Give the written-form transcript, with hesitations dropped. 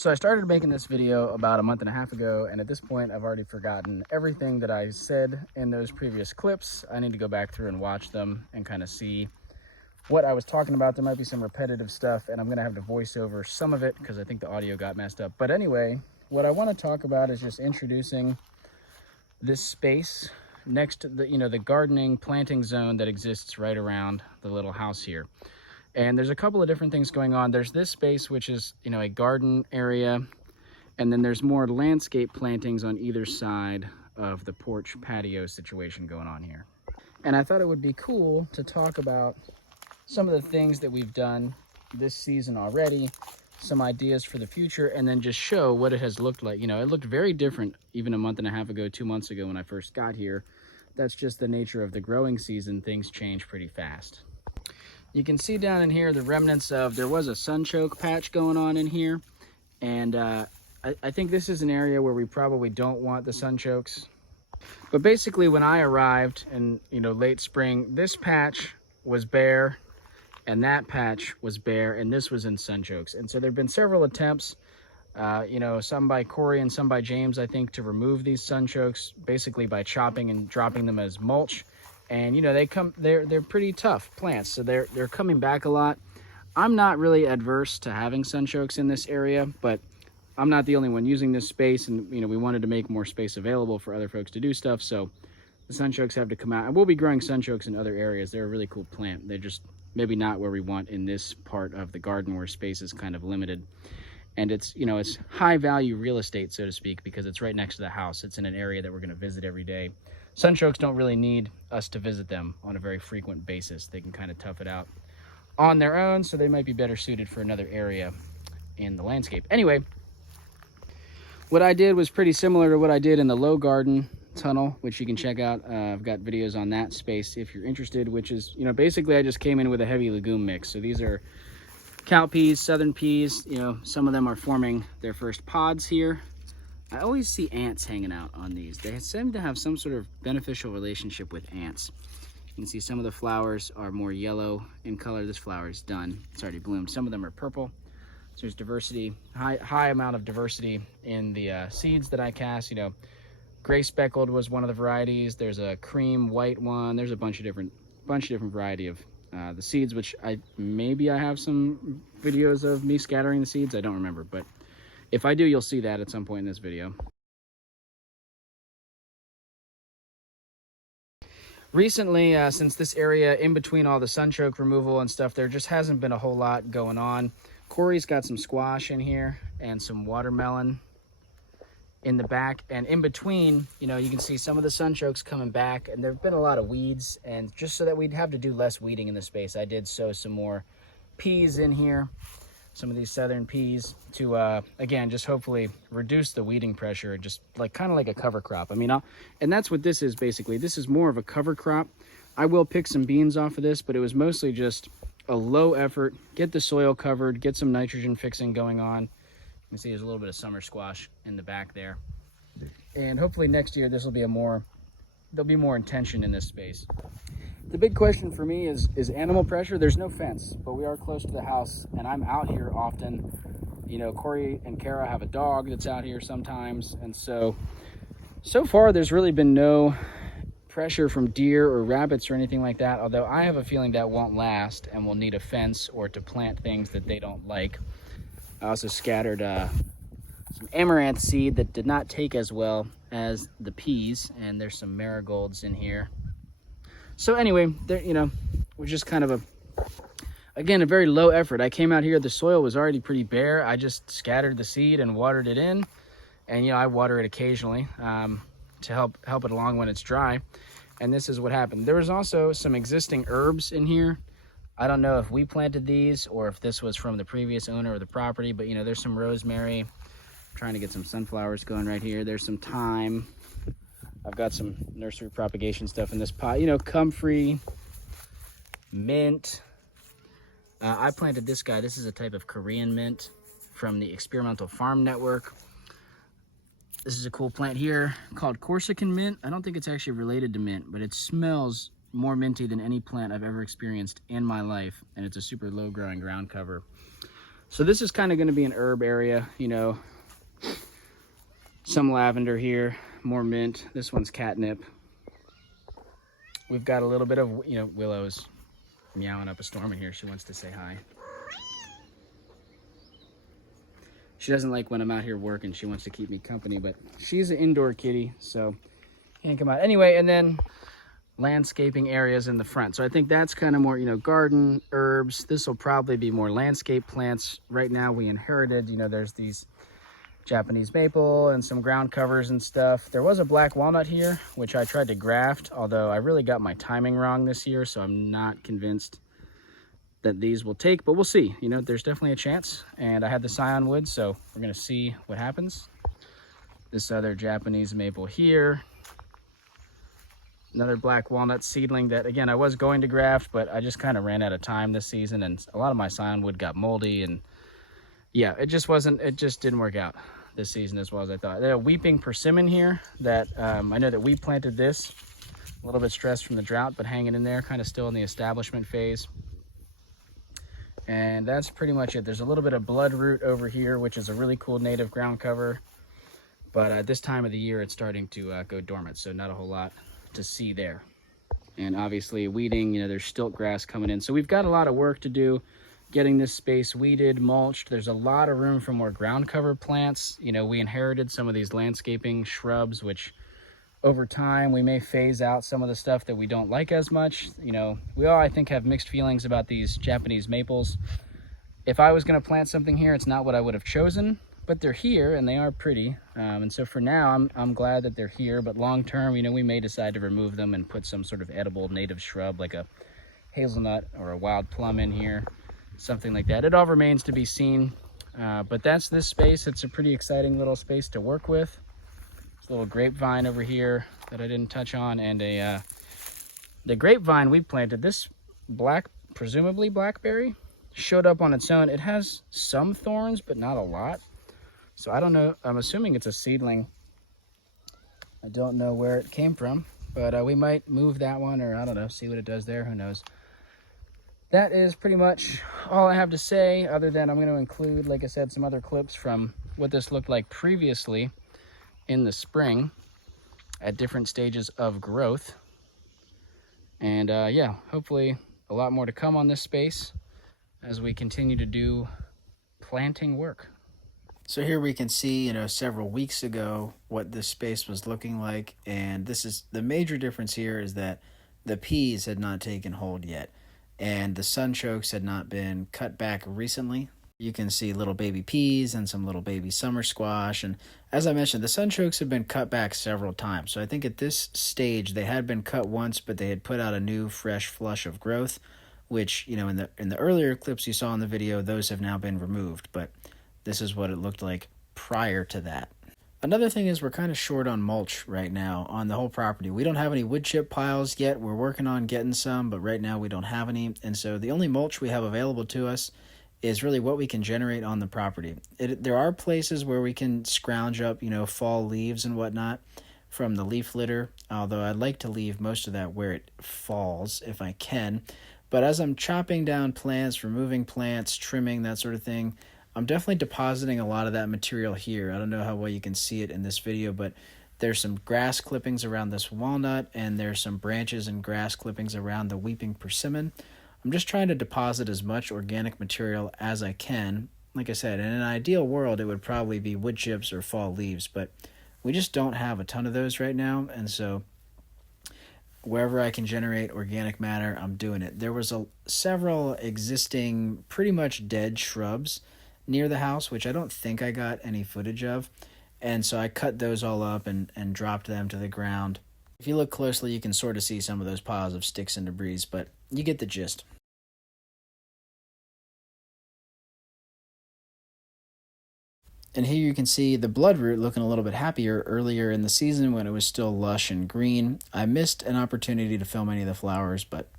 So I started making this video about a month and a half ago, and at this point I've already forgotten everything that I said in those previous clips. I need to go back through and watch them and kind of see what I was talking about. There might be some repetitive stuff, and I'm gonna have to voice over some of it because I think the audio got messed up. But anyway, what I want to talk about is just introducing this space next to the gardening planting zone that exists right around the little house here. And there's a couple of different things going on. There's this space, which is, a garden area. And then there's more landscape plantings on either side of the porch patio situation going on here. And I thought it would be cool to talk about some of the things that we've done this season already, some ideas for the future, and then just show what it has looked like. It looked very different even a month and a half ago, 2 months ago when I first got here. That's just the nature of the growing season. Things change pretty fast. You can see down in here the remnants of, there was a sunchoke patch going on in here. And I think this is an area where we probably don't want the sunchokes. But basically when I arrived in, late spring, this patch was bare and that patch was bare and this was in sunchokes. And so there've been several attempts, some by Corey and some by James, I think, to remove these sunchokes basically by chopping and dropping them as mulch. And they're pretty tough plants, so they're coming back a lot. I'm not really adverse to having sunchokes in this area, but I'm not the only one using this space, and we wanted to make more space available for other folks to do stuff, so the sunchokes have to come out. And we'll be growing sunchokes in other areas. They're a really cool plant. They're just maybe not where we want in this part of the garden where space is kind of limited. And it's it's high value real estate, so to speak, because it's right next to the house. It's in an area that we're going to visit every day. Sunchokes don't really need us to visit them on a very frequent basis. They can kind of tough it out on their own, so they might be better suited for another area in the landscape. Anyway, what I did was pretty similar to what I did in the low garden tunnel, which you can check out. I've got videos on that space if you're interested, which is, basically I just came in with a heavy legume mix. So these are cowpeas, southern peas. Some of them are forming their first pods here. I always see ants hanging out on these. They seem to have some sort of beneficial relationship with ants. You can see some of the flowers are more yellow in color. This flower is done. It's already bloomed. Some of them are purple. So there's diversity, high amount of diversity in the seeds that I cast. Gray speckled was one of the varieties. There's a cream white one. There's a bunch of different variety of the seeds, which I have some videos of me scattering the seeds. I don't remember, but if I do, you'll see that at some point in this video. Recently, since this area in between all the sunchoke removal and stuff, there just hasn't been a whole lot going on. Corey's got some squash in here and some watermelon in the back. And in between, you can see some of the sunchokes coming back, and there have been a lot of weeds. And just so that we'd have to do less weeding in the space, I did sow some more peas in here. Some of these southern peas to again, just hopefully reduce the weeding pressure, just kind of like a cover crop. And that's what this is basically. This is more of a cover crop. I will pick some beans off of this, but it was mostly just a low effort, get the soil covered, get some nitrogen fixing going on. You can see there's a little bit of summer squash in the back there. And hopefully next year there'll be more intention in this space. The big question for me is animal pressure. There's no fence, but we are close to the house, and I'm out here often. Corey and Kara have a dog that's out here sometimes, and so far there's really been no pressure from deer or rabbits or anything like that, although I have a feeling that won't last and we'll need a fence or to plant things that they don't like. I also scattered some amaranth seed that did not take as well as the peas, and there's some marigolds in here. So anyway, there, was just kind of a very low effort. I came out here, the soil was already pretty bare. I just scattered the seed and watered it in. And I water it occasionally to help it along when it's dry. And this is what happened. There was also some existing herbs in here. I don't know if we planted these or if this was from the previous owner of the property, but there's some rosemary. I'm trying to get some sunflowers going right here. There's some thyme. I've got some nursery propagation stuff in this pot. Comfrey, mint. I planted this guy. This is a type of Korean mint from the Experimental Farm Network. This is a cool plant here called Corsican mint. I don't think it's actually related to mint, but it smells more minty than any plant I've ever experienced in my life. And it's a super low growing ground cover. So this is kind of going to be an herb area, you know, some lavender here, more mint. This one's catnip. We've got a little bit of, you know, Willow's meowing up a storm in here. She wants to say hi. She doesn't like when I'm out here working. She wants to keep me company, but she's an indoor kitty, so can't come out. Anyway, and then landscaping areas in the front. So I think that's kind of more, you know, garden, herbs. This will probably be more landscape plants. Right now we inherited, you know, there's these Japanese maple and some ground covers and stuff. There was a black walnut here, which I tried to graft, although I really got my timing wrong this year, so I'm not convinced that these will take, but we'll see. You know, there's definitely a chance. And I had the scion wood, so we're gonna see what happens. This other Japanese maple here. Another black walnut seedling that, again, I was going to graft, but I just kind of ran out of time this season, and a lot of my scion wood got moldy, and yeah, it just didn't work out this season as well as I thought. There's a weeping persimmon here that I know that we planted this, a little bit stressed from the drought, but hanging in there, kind of still in the establishment phase. And that's pretty much it. There's a little bit of bloodroot over here, which is a really cool native ground cover. But at this time of the year, it's starting to go dormant, so not a whole lot to see there. And obviously weeding, you know, there's stilt grass coming in. So we've got a lot of work to do getting this space weeded, mulched. There's a lot of room for more ground cover plants. You know, we inherited some of these landscaping shrubs, which over time we may phase out some of the stuff that we don't like as much. You know, we all, I think, have mixed feelings about these Japanese maples. If I was going to plant something here, it's not what I would have chosen, but they're here and they are pretty. And so for now, I'm glad that they're here, but long term, you know, we may decide to remove them and put some sort of edible native shrub like a hazelnut or a wild plum in here, something like that. It all remains to be seen, but that's this space. It's a pretty exciting little space to work with. Little grapevine over here that I didn't touch on, and the grapevine we planted, this presumably blackberry, showed up on its own. It has some thorns, but not a lot. So I don't know, I'm assuming it's a seedling. I don't know where it came from, but we might move that one, or I don't know, see what it does there, who knows. That is pretty much all I have to say, other than I'm going to include, like I said, some other clips from what this looked like previously in the spring at different stages of growth. And yeah, hopefully a lot more to come on this space as we continue to do planting work. So here we can see, you know, several weeks ago what this space was looking like, and this is the major difference here is that the peas had not taken hold yet, and the sunchokes had not been cut back recently. You can see little baby peas and some little baby summer squash. And as I mentioned, the sunchokes have been cut back several times. So I think at this stage they had been cut once, but they had put out a new fresh flush of growth, which, you know, in the earlier clips you saw in the video, those have now been removed. But this is what it looked like prior to that. Another thing is we're kind of short on mulch right now on the whole property. We don't have any wood chip piles yet. We're working on getting some, but right now we don't have any. And so the only mulch we have available to us is really what we can generate on the property. There are places where we can scrounge up, you know, fall leaves and whatnot from the leaf litter, although I'd like to leave most of that where it falls if I can. But as I'm chopping down plants, removing plants, trimming, that sort of thing, I'm definitely depositing a lot of that material here. I don't know how well you can see it in this video, but there's some grass clippings around this walnut, and there's some branches and grass clippings around the weeping persimmon. I'm just trying to deposit as much organic material as I can. Like I said, in an ideal world, it would probably be wood chips or fall leaves, but we just don't have a ton of those right now, and so wherever I can generate organic matter, I'm doing it. There was several existing, pretty much dead shrubs near the house, which I don't think I got any footage of, and so I cut those all up and dropped them to the ground. If you look closely, you can sort of see some of those piles of sticks and debris, but you get the gist. And here you can see the bloodroot looking a little bit happier earlier in the season when it was still lush and green. I missed an opportunity to film any of the flowers, but